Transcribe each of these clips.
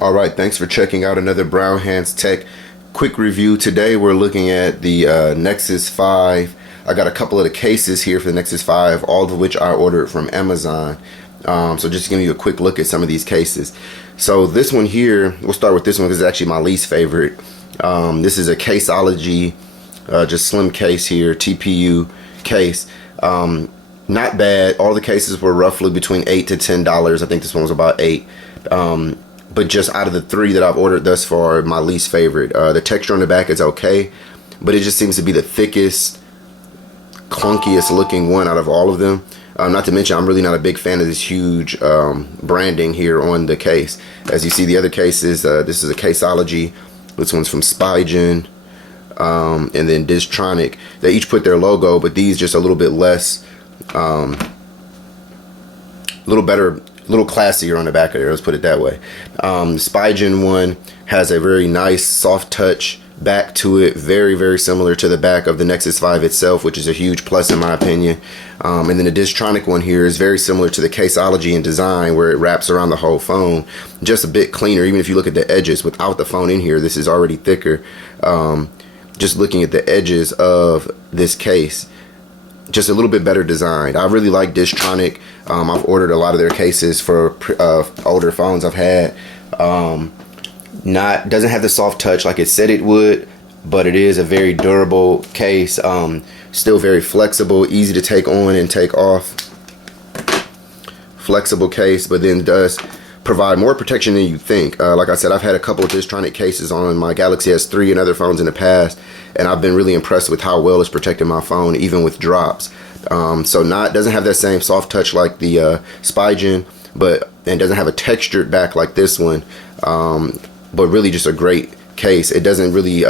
All right, thanks for checking out another Brown Hands Tech quick review. Today we're looking at the Nexus 5. I got a couple of the cases here for the Nexus 5, all of which I ordered from Amazon. So just giving you a quick look at some of these cases. So this one here, we'll start with this one because it's actually my least favorite. This is a Caseology, just slim case here, TPU case. Not bad. All the cases were roughly between $8 to $10. I think this one was about $8. But just out of the three that I've ordered thus far, my least favorite. The texture on the back is okay, but it just seems to be the thickest, clunkiest looking one out of all of them. Not to mention, I'm really not a big fan of this huge branding here on the case. As you see, the other cases, this is a Caseology. This one's from Spigen, and then Diztronic. They each put their logo, but these just a little bit less, a little better, a little classier on the back of there, let's put it that way. The Spigen one has a very nice soft touch back to it, very similar to the back of the Nexus 5 itself, which is a huge plus in my opinion. And then the Diztronic one here is very similar to the Caseology in design, where it wraps around the whole phone, just a bit cleaner. Even if you look at the edges without the phone in here, this is already thicker. Just looking at the edges of this case, just a little bit better designed. I really like Diztronic. I've ordered a lot of their cases for older phones I've had. Doesn't have the soft touch like it said it would, but it is a very durable case. Still very flexible, easy to take on and take off. Flexible case, but then does provide more protection than you think. Like I said, I've had a couple of Diztronic cases on my Galaxy S3 and other phones in the past, and I've been really impressed with how well it's protected my phone, even with drops. So doesn't have that same soft touch like the Spigen, and doesn't have a textured back like this one. But really just a great case. It doesn't really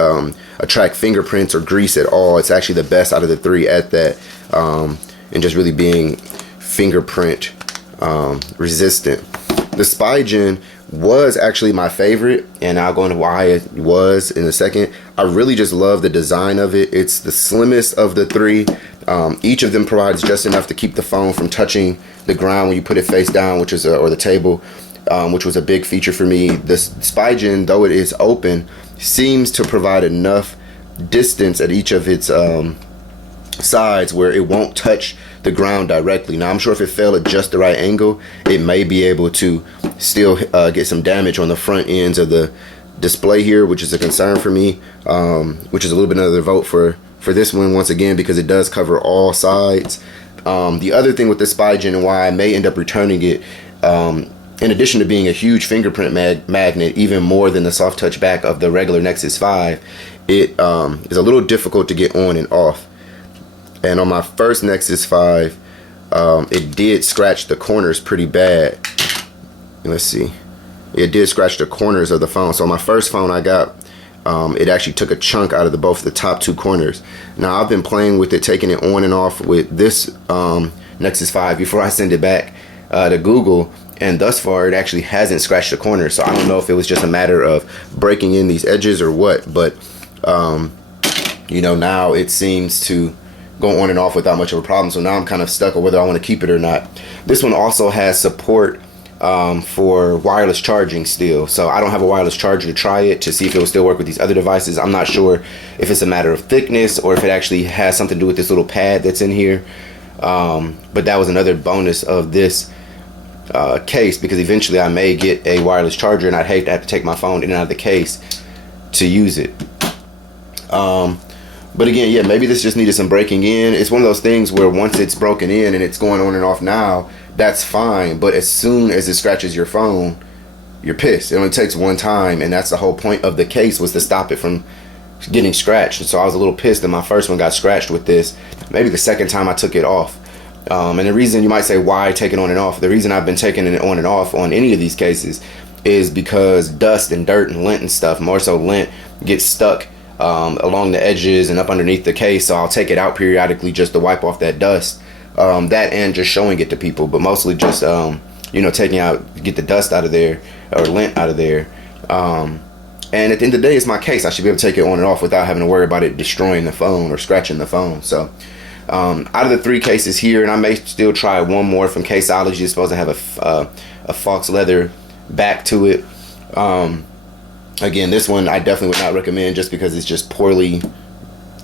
attract fingerprints or grease at all. It's actually the best out of the three at that, and just really being fingerprint resistant. The Spigen was actually my favorite, and I'll go into why it was in a second. I really just love the design of it. It's the slimmest of the three. Each of them provides just enough to keep the phone from touching the ground when you put it face down, which is or the table, which was a big feature for me. The Spigen, though it is open, seems to provide enough distance at each of its sides where it won't touch the ground directly. Now I'm sure if it fell at just the right angle, it may be able to still get some damage on the front ends of the display here, which is a concern for me, which is a little bit another vote for this one once again, because it does cover all sides. The other thing with the Spigen and why I may end up returning it, in addition to being a huge fingerprint magnet, even more than the soft touch back of the regular Nexus 5, it is a little difficult to get on and off. And on my first Nexus 5, it did scratch the corners pretty bad. Let's see. It did scratch the corners of the phone. So on my first phone I got, it actually took a chunk out of both the top two corners. Now I've been playing with it, taking it on and off with this Nexus 5 before I send it back to Google, and thus far it actually hasn't scratched the corners. So I don't know if it was just a matter of breaking in these edges or what, but you know, now it seems to go on and off without much of a problem. So now I'm kind of stuck on whether I want to keep it or not. This one also has support for wireless charging still, so I don't have a wireless charger to try it to see if it will still work with these other devices. I'm not sure if it's a matter of thickness or if it actually has something to do with this little pad that's in here, but that was another bonus of this case, because eventually I may get a wireless charger and I'd hate to have to take my phone in and out of the case to use it. But again, yeah, maybe this just needed some breaking in. It's one of those things where once it's broken in and it's going on and off now, that's fine. But as soon as it scratches your phone, you're pissed. It only takes one time, and that's the whole point of the case, was to stop it from getting scratched. So I was a little pissed that my first one got scratched with this. Maybe the second time I took it off. And the reason, you might say, why take it on and off? The reason I've been taking it on and off on any of these cases is because dust and dirt and lint and stuff, more so lint, gets stuck along the edges and up underneath the case. So I'll take it out periodically just to wipe off that dust, that and just showing it to people, but mostly just you know, get the dust out of there, or lint out of there. And at the end of the day, it's my case. I should be able to take it on and off without having to worry about it destroying the phone or scratching the phone. So out of the three cases here, and I may still try one more from Caseology, it's supposed to have a fox leather back to it. Again, this one I definitely would not recommend just because it's just poorly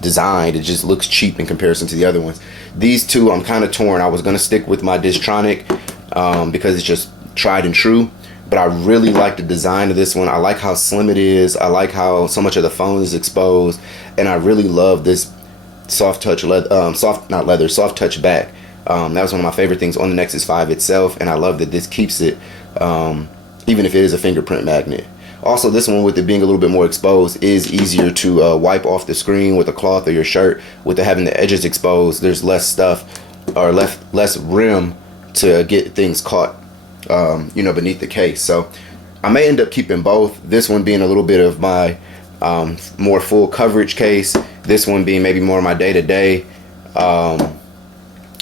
designed. It just looks cheap in comparison to the other ones. These two I'm kind of torn. I was going to stick with my Diztronic because it's just tried and true, but I really like the design of this one. I like how slim it is. I like how so much of the phone is exposed, and I really love this soft touch soft touch back. That was one of my favorite things on the Nexus 5 itself, and I love that this keeps it even if it is a fingerprint magnet. Also, this one, with it being a little bit more exposed, is easier to wipe off the screen with a cloth or your shirt. With having the edges exposed, there's less stuff or less rim to get things caught, beneath the case. So I may end up keeping both. This one being a little bit of my more full coverage case. This one being maybe more my day-to-day.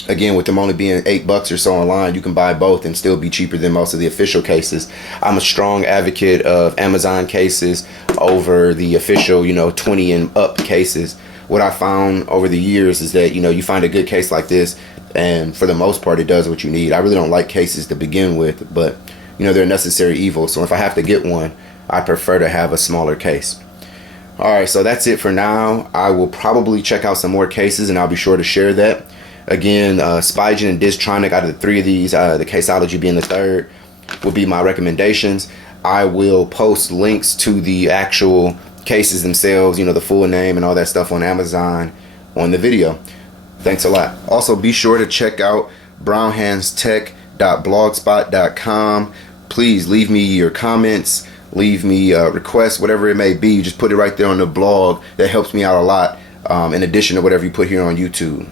Again, with them only being $8 or so online, you can buy both and still be cheaper than most of the official cases. I'm a strong advocate of Amazon cases over the official, 20 and up cases. What I found over the years is that, you find a good case like this, and for the most part, it does what you need. I really don't like cases to begin with, but, they're a necessary evil. So if I have to get one, I prefer to have a smaller case. All right, so that's it for now. I will probably check out some more cases, and I'll be sure to share that. Again, Spigen and Diztronic, out of the three of these, the Caseology being the third, would be my recommendations. I will post links to the actual cases themselves, the full name and all that stuff on Amazon on the video. Thanks a lot. Also, be sure to check out brownhandstech.blogspot.com. Please leave me your comments, leave me requests, whatever it may be. Just put it right there on the blog. That helps me out a lot, in addition to whatever you put here on YouTube.